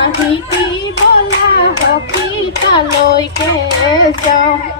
নাহি বলা হকি তালৈকে যাওঁ?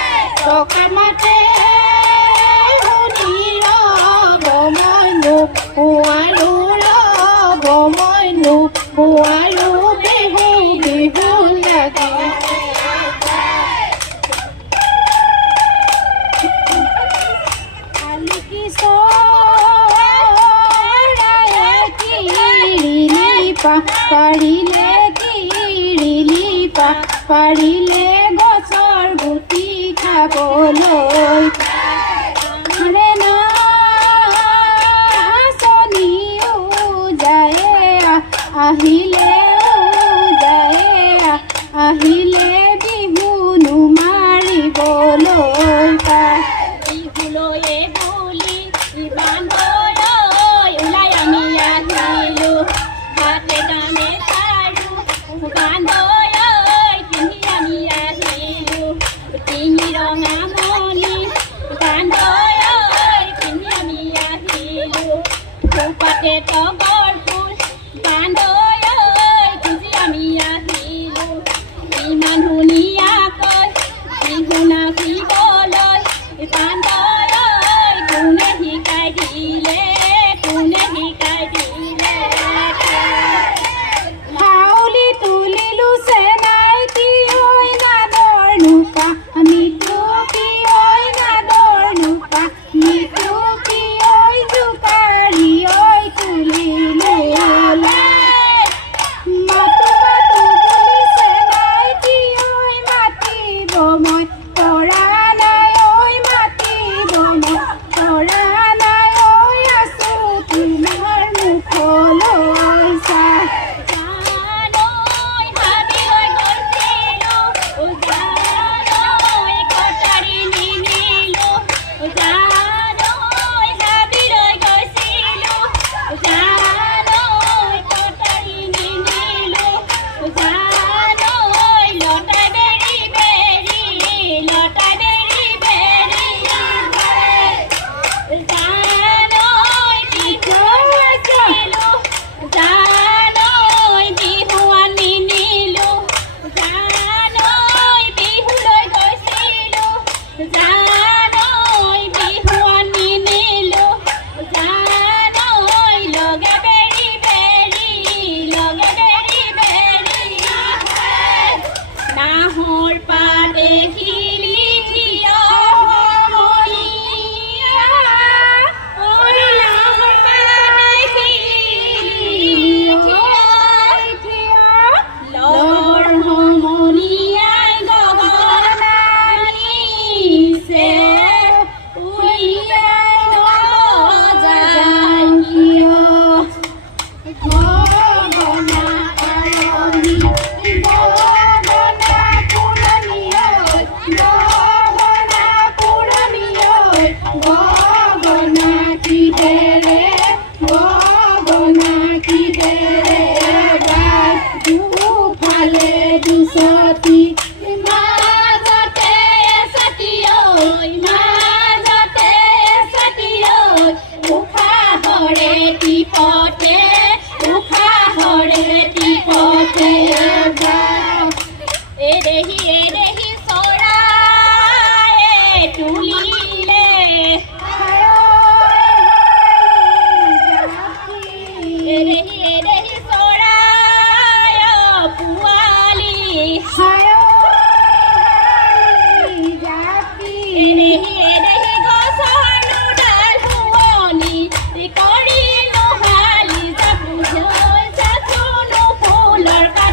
পা পারিলে কিরিলি পা পারিলে গছৰ গুটি খাবলৈ আহি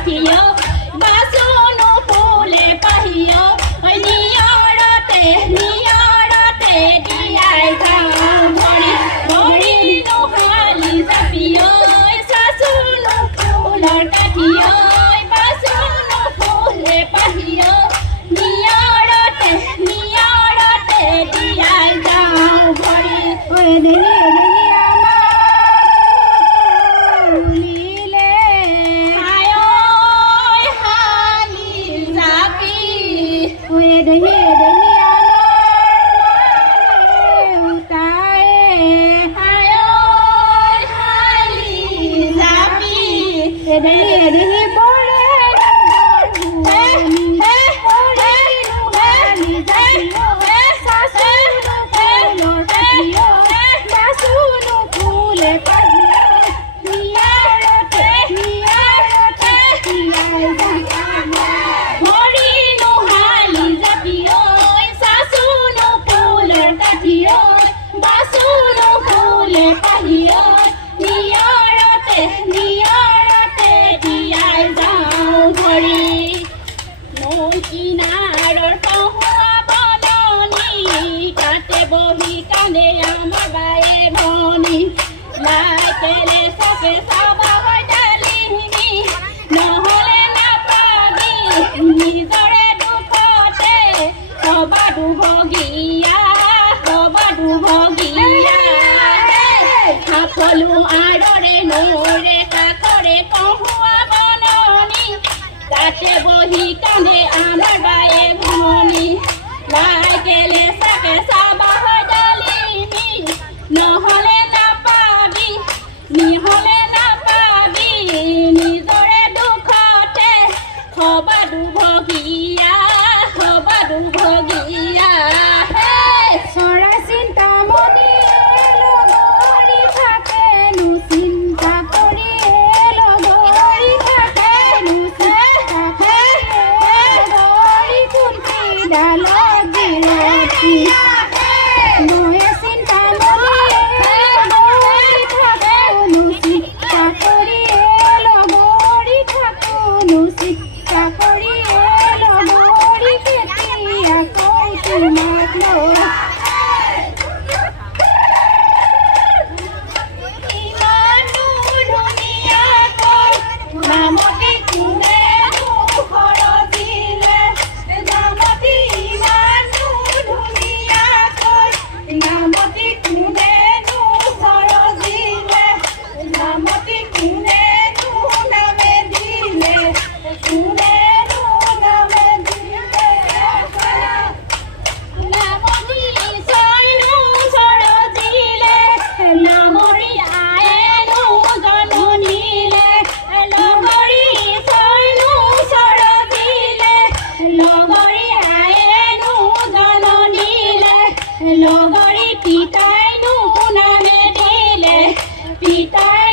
পাহিও বাসন পোলে পাহিও নিয়রতে নিয়রতে দিয়াই যাও ভরি ভরি নোহালি চাপিও শাসন ফুলর কাঠিও বাসন পোলে পাহিও নিয়রতে নিয়রতে দিয়াই যাও ভরি ভরি Đây là. বহি কানে বায়ে মনি। লাই পেলে সাপে সাবা নহলে না পাবি দুখতে সবা ডুবগিয়া সবা ডুবগিয়া। সকলো আড়রে নরে কাকরে কহুয়া বননি। তাতে বহি কানে আমার 笔袋